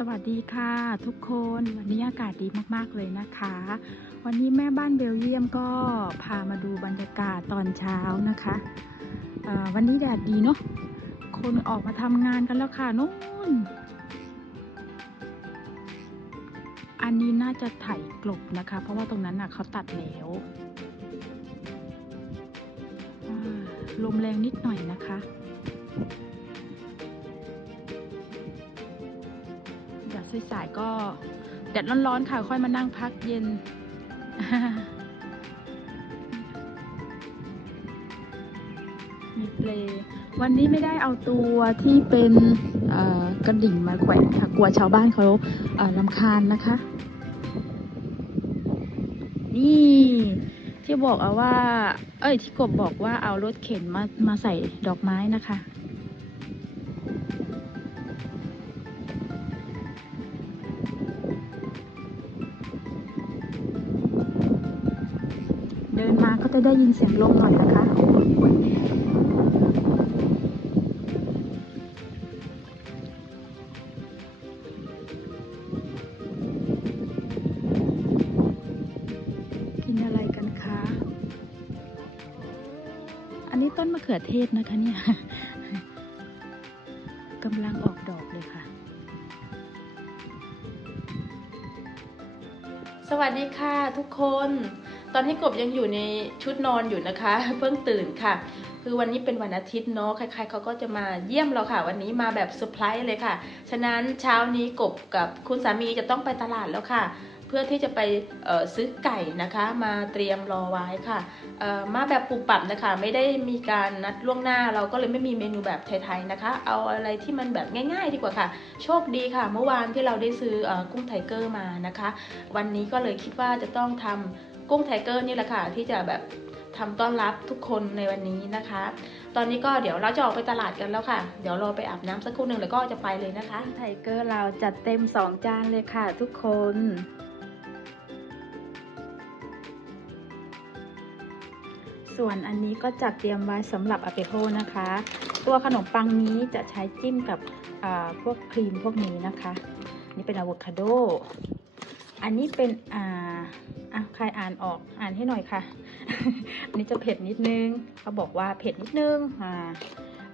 สวัสดีค่ะทุกคนวันนี้อากาศดีมากๆเลยนะคะ วันนี้แม่บ้านเบลเยียมก็พามาดูบรรยากาศตอนเช้านะคะวันนี้แดดดีเนาะคนออกมาทำงานกันแล้วค่ะนู่น อันนี้น่าจะไถกลบนะคะ เพราะว่าตรงนั้นน่ะเขาตัดแล้วลมแรงนิดหน่อยนะคะ สายๆก็แดดร้อนๆค่ะค่อยมานั่งพักเย็น มีเปลวันนี้ไม่ได้เอาตัวที่เป็นกระดิ่งมาแขวนค่ะ กลัวชาวบ้านเขาลำคาญนะคะ นี่ที่บอกเอาว่า เอ้ยที่กบบอกว่าเอารถเข็นมามาใส่ดอกไม้นะคะ จะได้ยินเสียงลมหน่อยนะคะ กินอะไรกันคะ อันนี้ต้นมะเขือเทศนะคะเนี่ยกำลังออกดอกเลยค่ะสวัสดีค่ะทุกคน ตอนที่กบยังอยู่ในชุดนอนอยู่นะคะ เพิ่งตื่นค่ะ คือวันนี้เป็นวันอาทิตย์เนาะใครๆเขาก็จะมาเยี่ยมเราค่ะ วันนี้มาแบบเซอร์ไพรส์เลยค่ะ ฉะนั้นเช้านี้กบกับคุณสามีจะต้องไปตลาดแล้วค่ะ เพื่อที่จะไปซื้อไก่นะคะ มาเตรียมรอไว้ค่ะมาแบบปรับปรับนะคะ ไม่ได้มีการนัดล่วงหน้า เราก็เลยไม่มีเมนูแบบไทยๆนะคะ เอาอะไรที่มันแบบง่ายๆ ดีกว่าค่ะ โชคดีค่ะ เมื่อวานที่เราได้ซื้ออกุ้งไทเกอร์มานะคะ วันนี้ก็เลยคิดว่าจะต้องทำกุ้งไทเกอร์นี่แหละค่ะ ที่จะแบบทำต้อนรับทุกคนในวันนี้นะคะ ตอนนี้ก็เดี๋ยวเราจะออกไปตลาดกันแล้วค่ะ เดี๋ยวราไปอาบน้ำสักครู่หนึ่งแล้วก็จะไปเลยนะคะ ไทเกอร์เราจัดเต็มสองจานเลยค่ะทุกคน ส่วนอันนี้ก็จัดเตรียมไว้สำหรับอเปโฮนะคะ ตัวขนมปังนี้จะใช้จิ้มกับพวกครีมพวกนี้นะคะ นี่เป็นอะโวคาโด อันนี้เป็นอ่าอะใครอ่านออกอ่านให้หน่อยค่ะ อันนี้จะเผ็ดนิดนึงเขาบอกว่าเผ็ดนิดนึงอ่า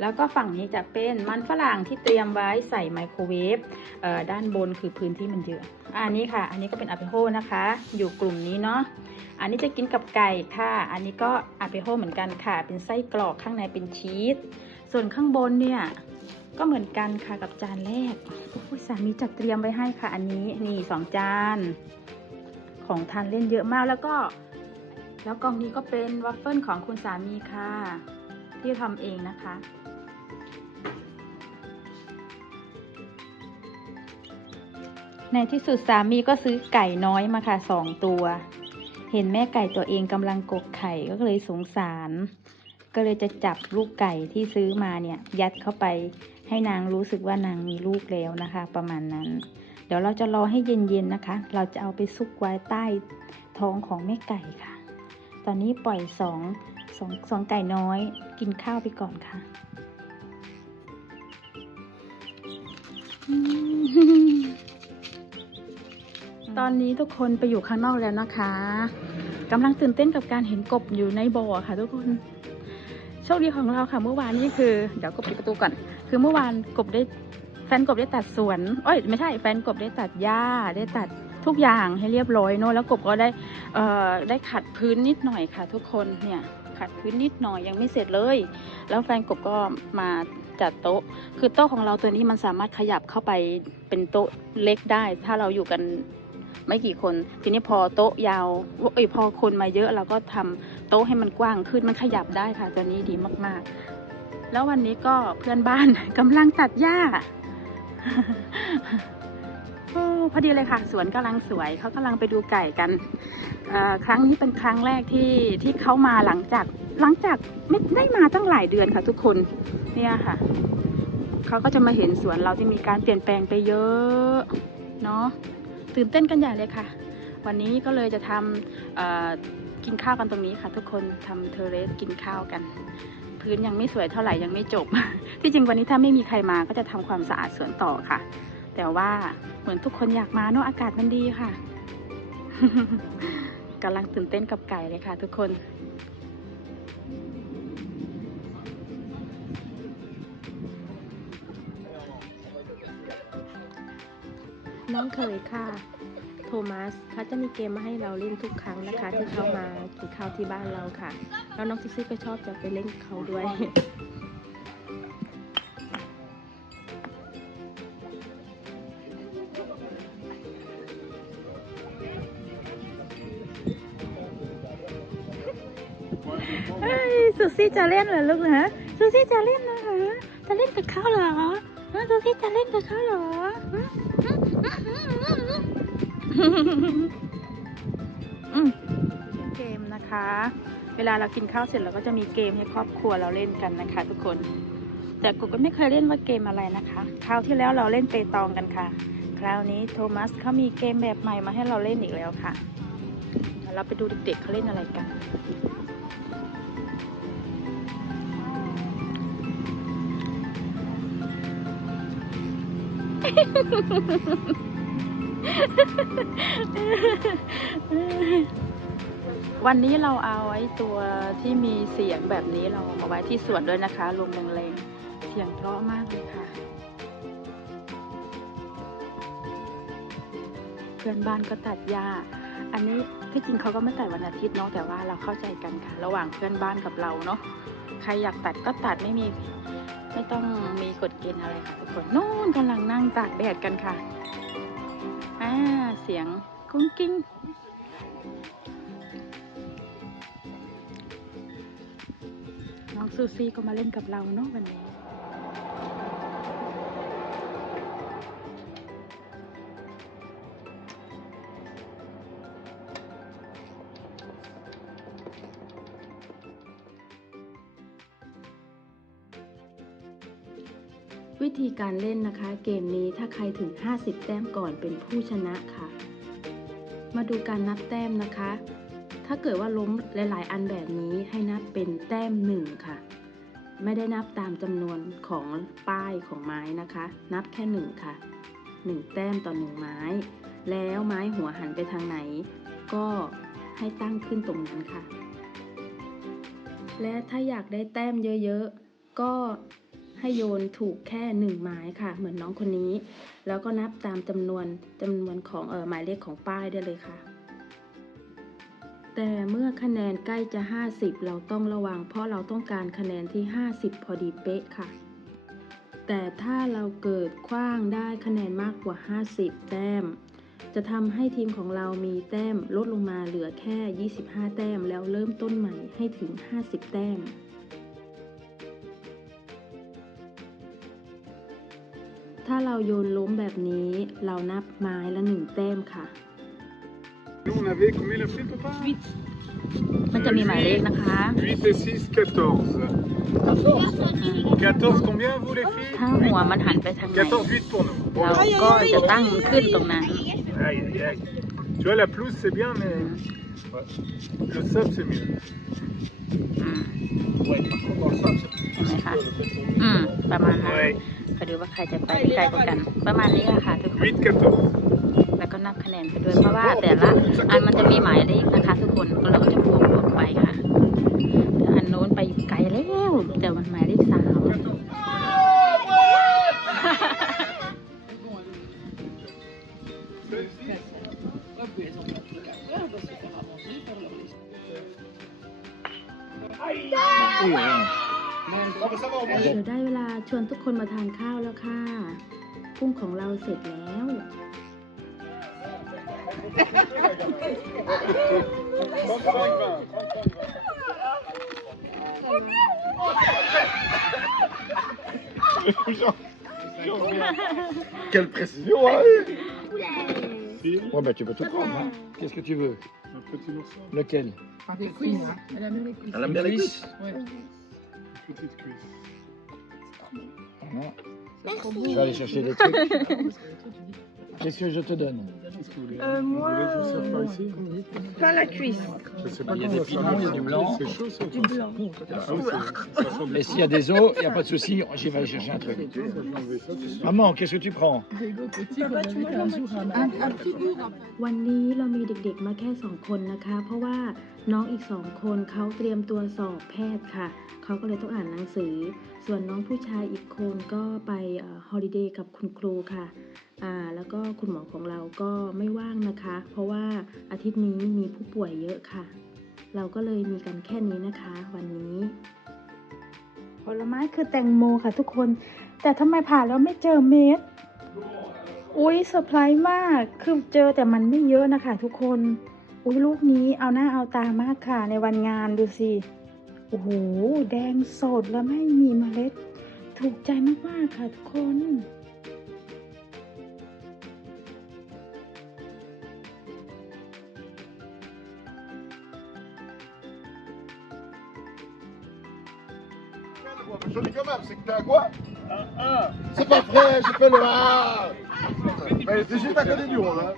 แล้วก็ฝั่งนี้จะเป็นมันฝรั่งที่เตรียมไว้ใส่ไมโครเวฟเด้านบนคือพื้นที่มันเยอะอันนี้ค่ะ อันนี้ก็เป็นอาเปโฮนะคะ อยู่กลุ่มนี้เนาะอันนี้จะกินกับไก่ค่ะ อันนี้ก็อาเปโฮเหมือนกันค่ะ เป็นไส้กรอกข้างในเป็นชีสส่วนข้างบนเนี่ยก็เหมือนกันค่ะกับจานแรกโอ้สามีจัดเตรียมไว้ให้ค่ะ อันนี้นี่สองจานของทานเล่นเยอะมากแล้วก็ แล้วกล่องนี้ก็เป็นวัฟเฟิลของคุณสามีค่ะ ที่ทำเองนะคะ ในที่สุดสามีก็ซื้อไก่น้อยมาค่ะสองตัว เห็นแม่ไก่ตัวเองกำลังกกไข่ก็เลยสงสาร ก็เลยจะจับลูกไก่ที่ซื้อมาเนี่ย ยัดเข้าไปให้นางรู้สึกว่านางมีลูกแล้วนะคะ ประมาณนั้น เดี๋ยวเราจะรอให้เย็นๆนะคะ เราจะเอาไปซุกไว้ใต้ท้องของแม่ไก่ค่ะ ตอนนี้ปล่อยสองสองสองไก่น้อยกินข้าวไปก่อนค่ะอืม ตอนนี้ทุกคนไปอยู่ข้างนอกแล้วนะคะกำลังตื่นเต้นกับการเห็นกบอยู่ในบ่อค่ะ ทุกคนโชคดีของเราค่ะ เมื่อวานนี้คือเดี๋ยวกบปิดประตูก่อน คือเมื่อวานกบได้แฟนกบได้ตัดสวนเอ้ยไม่ใช่แฟนกบได้ตัดหญ้าได้ตัดทุกอย่างให้เรียบร้อยเนอะแล้วกบก็ได้เอ่อได้ขัดพื้นนิดหน่อยค่ะ ทุกคนเนี่ยขัดพื้นนิดหน่อยยังไม่เสร็จเลย แล้วแฟนกบก็มาจัดโต๊ะ คือโต๊ะของเราตัวนี้มันสามารถขยับเข้าไปเป็นโต๊ะเล็กได้ ถ้าเราอยู่กัน ไม่กี่คน ทีนี้พอโต๊ะยาวเอ้ยพอคนมาเยอะเราก็ทำโต๊ะให้มันกว้างขึ้นมันขยับได้ค่ะ ตัวนี้ดีมากๆ แล้ววันนี้ก็เพื่อนบ้านกำลังตัดหญ้าโอ้พอดีเลยค่ะ สวนกำลังสวยเขากำลังไปดูไก่กันอ่อครั้งนี้เป็นครั้งแรกที่ที่เขามาหลังจากหลังจากไม่ได้มาตั้งหลายเดือนค่ะ ทุกคนเนี่ยค่ะเขาก็จะมาเห็นสวนเราที่มีการเปลี่ยนแปลงไปเยอะเนาะ ตื่นเต้นกันใหญ่เลยค่ะ วันนี้ก็เลยจะทำกินข้าวกันตรงนี้ค่ะ ทุกคนทำเทอเรสกินข้าวกัน พื้นยังไม่สวยเท่าไหร่ยังไม่จบ ที่จริงวันนี้ถ้าไม่มีใครมาก็จะทำความสะอาดสวนต่อค่ะ แต่ว่าเหมือนทุกคนอยากมาเนอะอากาศมันดีค่ะกำลังตื่นเต้นกับไก่เลยค่ะ ทุกคน น้องเคยค่ะ โทมัสเขาจะมีเกมมาให้เราเล่นทุกครั้งนะคะ ที่เขามากินข้าวที่บ้านเราค่ะ แล้วน้องซิซี่ก็ชอบจะไปเล่นเขาด้วยเฮ้ยซูซี่จะเล่นเหรอลูกนะซูซี่จะเล่นเหรอจะเล่นกับเขาเหรอ ฮะซูซี่จะเล่นกับเขาเหรออืมเกมนะคะ เวลาเรากินข้าวเสร็จเราก็จะมีเกมให้ครอบครัวเราเล่นกันนะคะ ทุกคน แต่กูก็ไม่เคยเล่นว่าเกมอะไรนะคะ คราวที่แล้วเราเล่นเปตองกันค่ะ คราวนี้โทมัสเขามีเกมแบบใหม่มาให้เราเล่นอีกแล้วค่ะเดี๋ยวเราไปดูเด็กๆเขาเล่นอะไรกัน วันนี้เราเอาไอ้ตัวที่มีเสียงแบบนี้เราเอามาไว้ที่สวนด้วยนะคะลมแรงๆเสียงเพราะมากเลยค่ะ เพื่อนบ้านก็ตัดหญ้า อันนี้ที่จริงเขาก็ไม่ตัดวันอาทิตย์เนาะแต่ว่าเราเข้าใจกันค่ะ ระหว่างเพื่อนบ้านกับเราเนาะใครอยากตัดก็ตัดไม่มี ไม่ต้องมีกฎเกณฑ์อะไรค่ะทุกคนนู่นกำลังนั่งตากแดดกันค่ะอ่าเสียงกุ้งกิ้งน้องซูซี่ก็มาเล่นกับเราเนาะวันนี้ วิธีการเล่นนะคะ เกมนี้ถ้าใครถึง 50 แต้มก่อนเป็นผู้ชนะค่ะ มาดูการนับแต้มนะคะ ถ้าเกิดว่าล้มหลาย ๆ อันแบบนี้ให้นับเป็นแต้มหนึ่งค่ะ ไม่ได้นับตามจำนวนของป้ายของไม้นะคะ นับแค่หนึ่งค่ะหนึ่งแต้มต่อหนึ่งไม้ แล้วไม้หัวหันไปทางไหน ก็ให้ตั้งขึ้นตรงนั้นค่ะ และถ้าอยากได้แต้มเยอะ ๆ ก็ ให้โยนถูกแค่หนึ่งไม้ค่ะ เหมือนน้องคนนี้ แล้วก็นับตามจำนวนจำนวนของเออหมายเลขของป้ายได้เลยค่ะ แต่เมื่อคะแนนใกล้จะ 50 เราต้องระวัง เพราะเราต้องการคะแนนที่ 50 พอดีเป๊ะค่ะ แต่ถ้าเราเกิดคว้างได้คะแนนมากกว่า 50 แต้ม จะทำให้ทีมของเรามีแต้มลดลงมาเหลือแค่ 25 แต้ม แล้วเริ่มต้นใหม่ให้ถึง 50 แต้ม ถ้าเราโยนล้มแบบนี้เรานับไม้ละหนึ่งแต้มค่ะ Nous, on avait combien la fait, papa มันจะมีหมายเลขนะคะ 8 et 6, 14. 14 combien, vous, les ถ้า filles หัวมันหันไปทางไหน 14, 8 pour nous. เราก็จะตั้งขึ้นตรงนั้น Aïe, aïe, aïe. Tu vois, la pelouse, c'est bien, mais ouais. le sable, c'est mieux. อืม Ouais, par contre, dans le sable, c'est เห็นไหมคะอืมประมาณนั้น Ouais. คอยดูว่าใครจะไปได้ไกลกว่ากัน ประมาณนี้แหละค่ะทุกคน 8, 14. แล้วก็นับคะแนนไปด้วยเพราะว่าแต่ละอันมันจะมีหมายเลขนะคะ ทุกคนเราก็จะบวกบวกไปค่ะแต่อันโน้นไปอยู่ไกลแล้วแต่มันหมายเลขสาม เดี๋ยวได้เวลาชวนทุกคนมาทานข้าวแล้วค่ะกุ้งของเราเสร็จแล้ว Quelle précision, hein Si, Ouais, bah tu peux tout prendre. Hein. Qu'est-ce que tu veux un petit morceau, Lequel Des cuisses. Elle aime bien les cuisses. Elle aime bien les cuisses Ouais. une petite cuisse. Non. C'est trop Je beau. vais aller chercher des trucs. Parce que les trucs, tu dis, Qu'est-ce que je te donne Qu'est-ce que vous voulez Euh, Vous moi, voulez que je vous serve par euh, ici Pas la cuisse. Je sais pas Il y a comment des ça piments, il y a marche. du blanc. C'est chaud ça ou Du pas blanc. Ah oui, c'est- ça sent du Et s'il y a des os, il n'y a pas de souci, j'y vais chercher un truc. Ça, je vais enlever ça, c'est sûr. Maman, qu'est-ce que tu prends Hugo petit, qu'on avait un jour à Un, ma un petit bout. วันนี้เรามีเด็กๆมาแค่สองคนนะคะ เพราะว่า น้องอีกสองคนเขาเตรียมตัวสอบแพทย์ค่ะ เขาก็เลยต้องอ่านหนังสือ ส่วนน้องผู้ชายอีกคนก็ไปฮอลิเดย์กับคุณครูค่ะอ่าแล้วก็คุณหมอของเราก็ไม่ว่างนะคะ เพราะว่าอาทิตย์นี้มีผู้ป่วยเยอะค่ะ เราก็เลยมีกันแค่นี้นะคะ วันนี้ ผลไม้คือแตงโมค่ะทุกคน แต่ทำไมผ่านแล้วไม่เจอเม็ด อุ้ยเซอร์ไพรส์มาก คือเจอแต่มันไม่เยอะนะคะทุกคน อุ้ยลูกนี้เอาหน้าเอาตามากค่ะในวันงานดูสิ โอ้โห แดงสดแล้วไม่มีเมล็ด ถูกใจมาก ๆ ค่ะทุกคน Joli quand même, c'est que t'as quoi Un, un. C'est pas vrai, j'ai fait le 1 Mais c'est juste à côté du rond, hein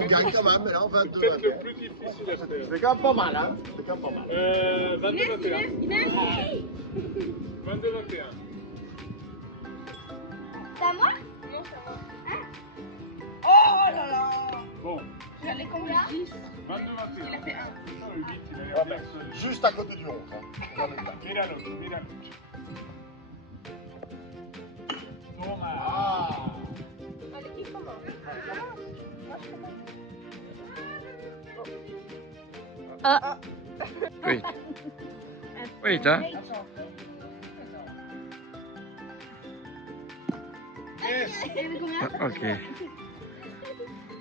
On gagne quand même, mais là on va C'est peut-être le plus difficile à faire. C'est quand même pas mal, hein C'est quand même pas mal. Euh, 22, 21. 22, 21. C'est à moi Bon, J'allais combien 22, 21. Il a fait 1. Le 8, il a Ouais. Juste à côté du rond, hein Regardez ça. Mira l'autre, mira l'autre. Toma. Oui. Oui, hein Yes. Il y avait combien Ok.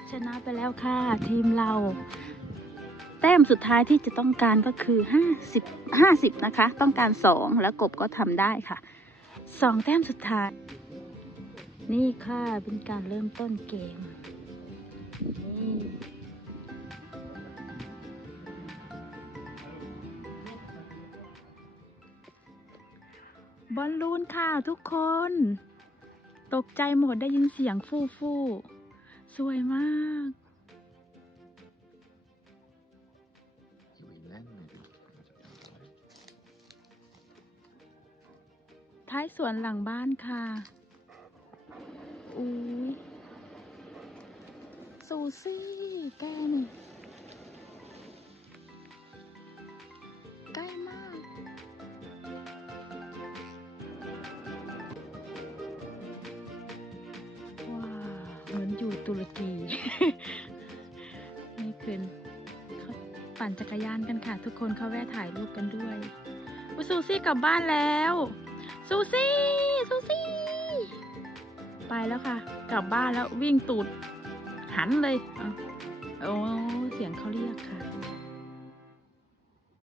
ชนะไปแล้วค่ะ ทีมเรา แต้มสุดท้ายที่จะต้องการก็คือ 50 50 นะคะ ต้องการ 2 แล้วกบก็ทำได้ค่ะ 2 แต้มสุดท้าย นี่ค่ะเป็นการเริ่มต้นเกมนี่ บอลลูนค่ะทุกคน ตกใจหมดได้ยินเสียงฟู่ฟู่สวยมาก ท้ายสวนหลังบ้านค่ะอุ้ยซูซี่แกนี่ มือนอยู่ตุรกี นี่คือเขาปั่นจักรยานกันค่ะ ทุกคนเขาแวะถ่ายรูปกันด้วยอุซูซี่กลับบ้านแล้วซูซี่ซูซี่ ไปแล้วค่ะ กลับบ้านแล้ววิ่งตูดหันเลยเอาโอ้เสียงเขาเรียกค่ะ